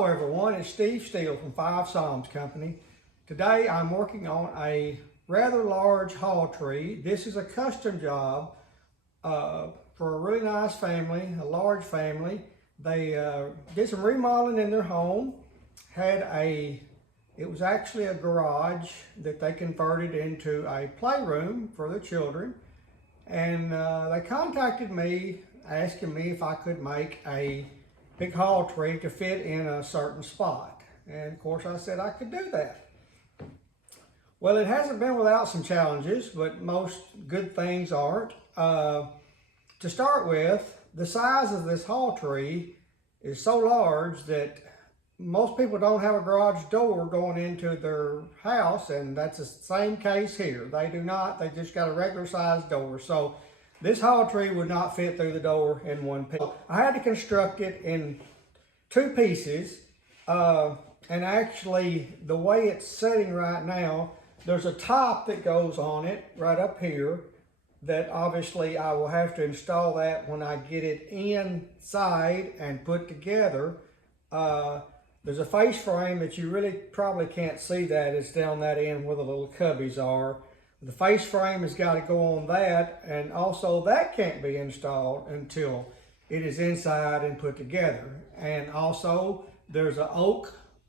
Hello everyone, it's Steve Steele from Five Psalms Company. Today I'm working on a rather large haul tree. This is a custom job for a really nice family, a large family. They did some remodeling in their home, it was actually a garage that they converted into a playroom for their children. And they contacted me asking me if I could make a big haul tree to fit in a certain spot. And of course I said I could do that. Well, it hasn't been without some challenges, but most good things aren't. To start with, the size of this haul tree is so large that most people don't have a garage door going into their house, and that's the same case here. They do not, they just got a regular size door. So this haul tree would not fit through the door in one piece. I had to construct it in two pieces, and actually the way it's sitting right now, there's a top that goes on it right up here that obviously I will have to install that when I get it inside and put together. There's a face frame that you really probably can't see that. It's down that end where the little cubbies are. The face frame has got to go on that, and also that can't be installed until it is inside and put together. And also there's a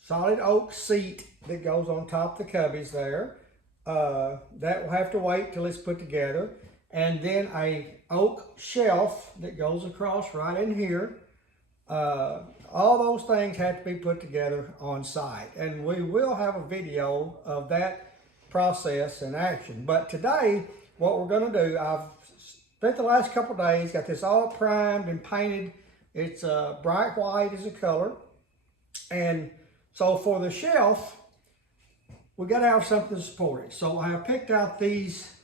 solid oak seat that goes on top of the cubbies there. That will have to wait till it's put together. And then a oak shelf that goes across right in here. All those things have to be put together on site, and we will have a video of that process in action. But today, what we're going to do, I've spent the last couple of days, got this all primed and painted. It's bright white as a color. And so for the shelf, we got to have something to support it. So I have picked out these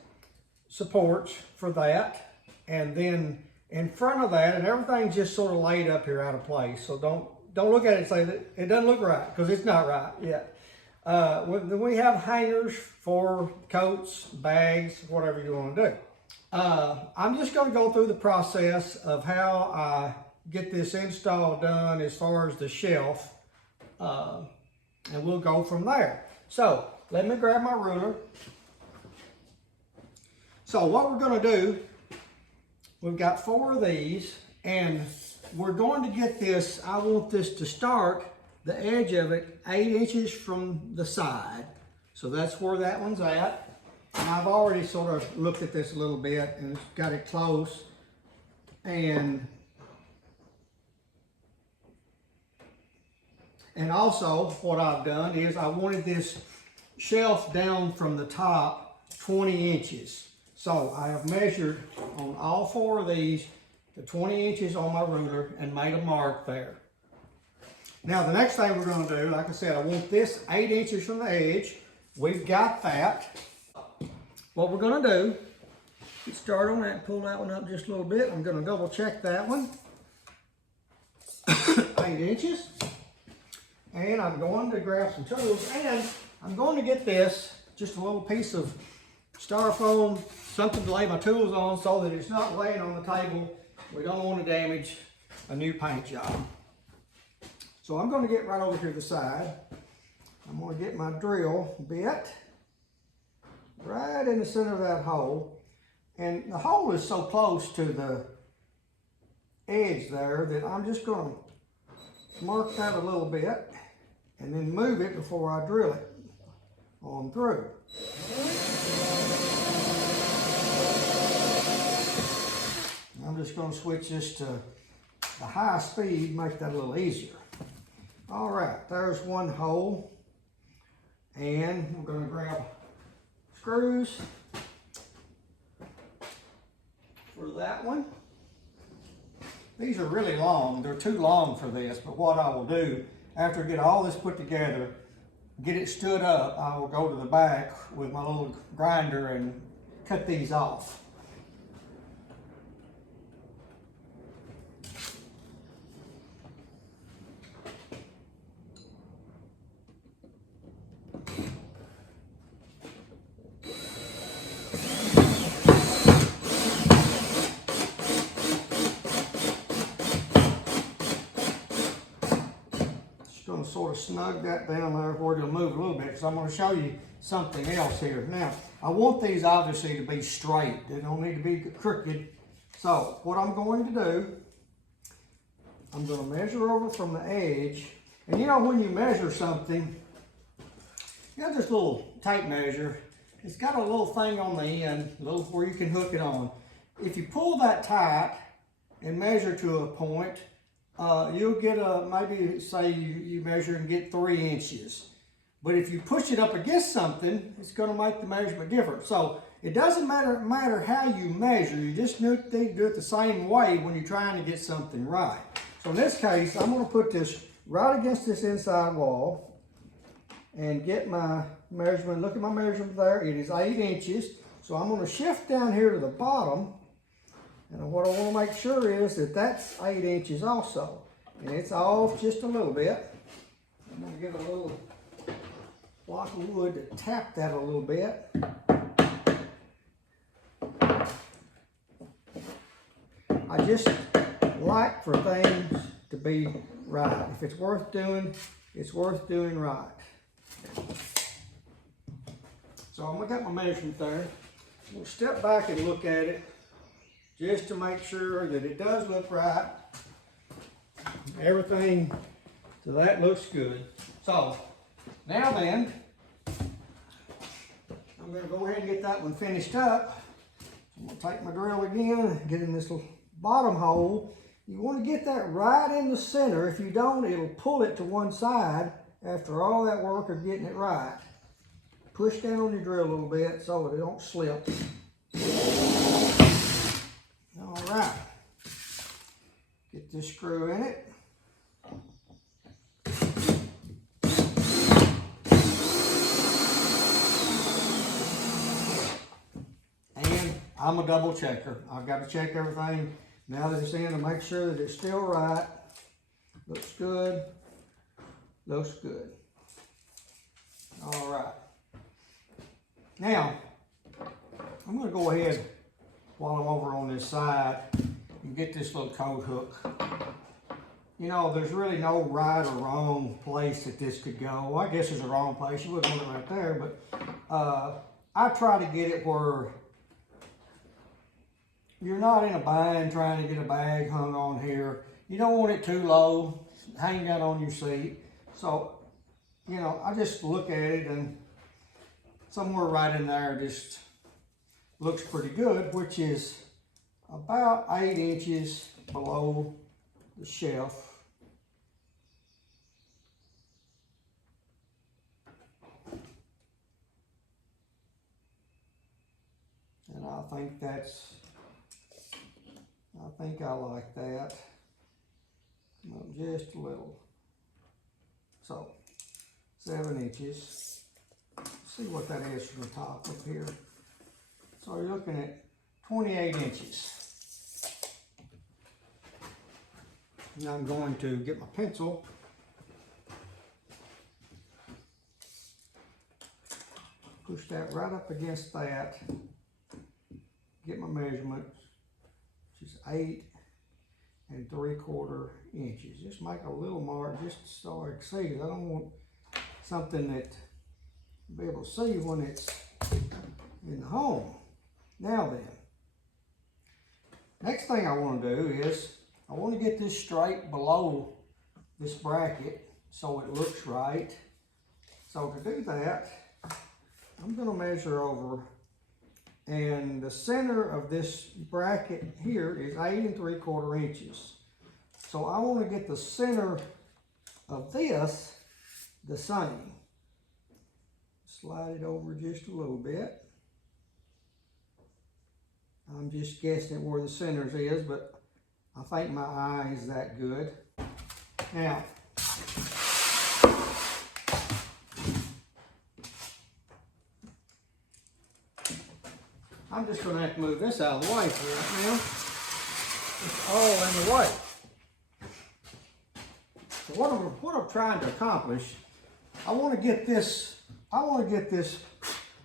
supports for that, and then in front of that, and everything's just sort of laid up here out of place. So don't look at it and say that it doesn't look right, because it's not right yet. Then we have hangers for coats, bags, whatever you want to do. I'm just going to go through the process of how I get this install done as far as the shelf, and we'll go from there. So let me grab my ruler. So what we're going to do, we've got 4 of these, and we're going to get this, I want this to start the edge of it 8 inches from the side. So that's where that one's at. And I've already sort of looked at this a little bit and got it close. And also what I've done is I wanted this shelf down from the top 20 inches. So I have measured on all 4 of these the 20 inches on my ruler and made a mark there. Now the next thing we're going to do, like I said, I want this 8 inches from the edge. We've got that. What we're going to do, let's start on that and pull that one up just a little bit. I'm going to double check that one. 8 inches. And I'm going to grab some tools, and I'm going to get this, just a little piece of styrofoam, something to lay my tools on so that it's not laying on the table. We don't want to damage a new paint job. So I'm going to get right over here to the side. I'm going to get my drill bit right in the center of that hole. And the hole is so close to the edge there that I'm just going to mark that a little bit and then move it before I drill it on through. I'm just going to switch this to the high speed, make that a little easier. All right, there's one hole, and we're going to grab screws for that one. These are really long. They're too long for this, but what I will do, after I get all this put together, get it stood up, I will go to the back with my little grinder and cut these off. Just going to sort of snug that down there where it'll move a little bit, because I'm going to show you something else here. Now, I want these obviously to be straight. They don't need to be crooked. So what I'm going to do, I'm going to measure over from the edge. And you know, when you measure something, you got this little tape measure. It's got a little thing on the end, little where you can hook it on. If you pull that tight and measure to a point, you'll get maybe say you measure and get 3 inches. But if you push it up against something, it's going to make the measurement different. So it doesn't matter how you measure. You just need to do it the same way when you're trying to get something right. So in this case, I'm going to put this right against this inside wall and get my measurement. Look at my measurement there. It is 8 inches. So I'm going to shift down here to the bottom. And what I want to make sure is that that's 8 inches also. And it's off just a little bit. I'm going to get a little block of wood to tap that a little bit. I just like for things to be right. If it's worth doing, it's worth doing right. So I'm going to get my measurement there. I'm going to step back and look at it just to make sure that it does look right. Everything to that looks good. So now then, I'm going to go ahead and get that one finished up. I'm going to take my drill again and get in this little bottom hole. You want to get that right in the center. If you don't, it'll pull it to one side after all that work of getting it right. Push down on your drill a little bit so it don't slip. All right. Get this screw in it. And I'm a double checker. I've got to check everything now that it's in to make sure that it's still right. Looks good. Looks good. All right. Now, I'm going to go ahead while I'm over on this side and get this little coat hook. You know, there's really no right or wrong place that this could go. Well, I guess there's a wrong place. You wouldn't want it right there, but I try to get it where you're not in a bind trying to get a bag hung on here. You don't want it too low, hang down on your seat. So, you know, I just look at it and somewhere right in there just looks pretty good, which is about 8 inches below the shelf. And I think I like that. Come up just a little. So, 7 inches. See what that is from the top up here. So you're looking at 28 inches. Now I'm going to get my pencil. Push that right up against that. Get my measurement, which is 8 3/4 inches. Just make a little mark just so I can see. I don't want something that I'll be able to see when it's in the home. Now then, next thing I want to do is I want to get this straight below this bracket so it looks right. So to do that, I'm going to measure over, and the center of this bracket here is 8 3/4 inches. So I want to get the center of this the same. Slide it over just a little bit. I'm just guessing at where the center is, but I think my eye is that good. Now, I'm just going to have to move this out of the way for right now. It's all in the way. So what I'm trying to accomplish, I want to get this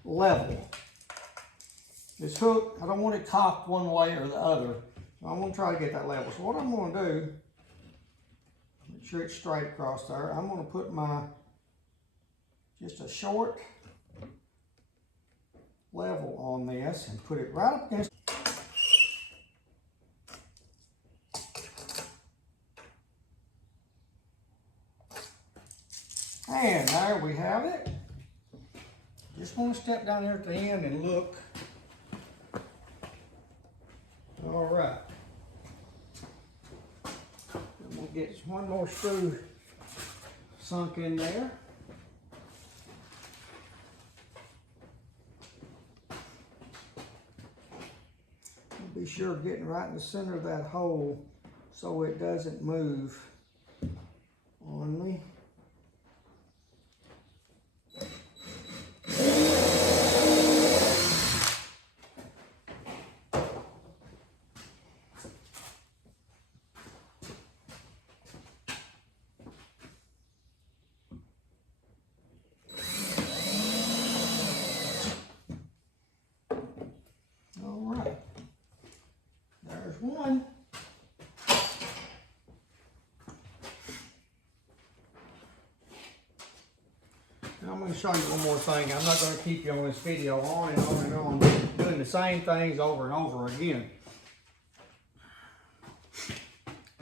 level. This hook, I don't want it cocked one way or the other. So I'm going to try to get that level. So what I'm going to do, make sure it's straight across there. I'm going to put just a short level on this and put it right up against. And there we have it. Just want to step down here at the end and look. All right. I'm going to get one more screw sunk in there. Be sure of getting right in the center of that hole so it doesn't move on me. One. Now I'm going to show you one more thing. I'm not going to keep you on this video on and on and on, doing the same things over and over again.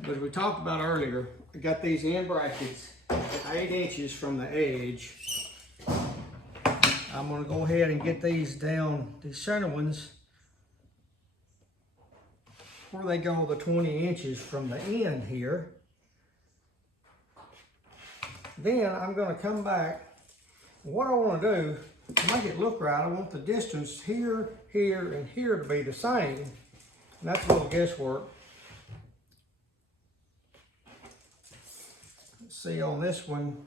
But as we talked about earlier, I got these end brackets at 8 inches from the edge. I'm going to go ahead and get these down, these center ones, where they go the 20 inches from the end here. Then I'm going to come back. What I want to do to make it look right, I want the distance here, here, and here to be the same. And that's a little guesswork. Let's see on this one.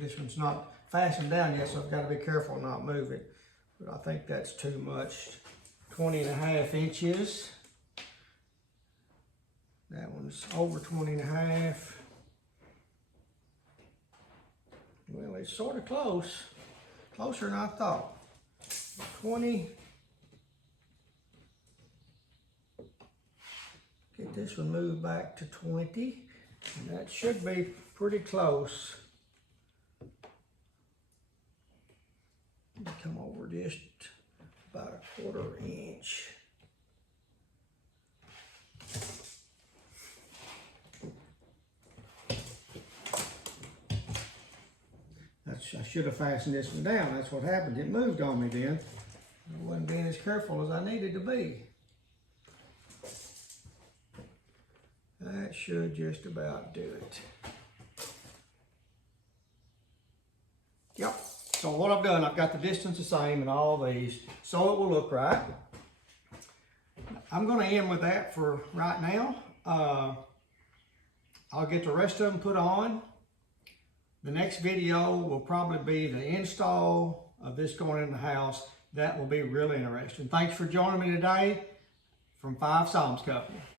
This one's not fastened down yet, so I've got to be careful not move it. But I think that's too much. 20.5 inches. That one's over 20.5. Well, it's sort of close. Closer than I thought. 20. Get this one moved back to 20. And that should be pretty close. Come over just about a 1/4 inch. I should have fastened this one down. That's what happened. It moved on me then. I wasn't being as careful as I needed to be. That should just about do it. Yep. So what I've done, I've got the distance the same in all these, so it will look right. I'm going to end with that for right now. I'll get the rest of them put on. The next video will probably be the install of this going in the house. That will be really interesting. Thanks for joining me today from Five Psalms Company.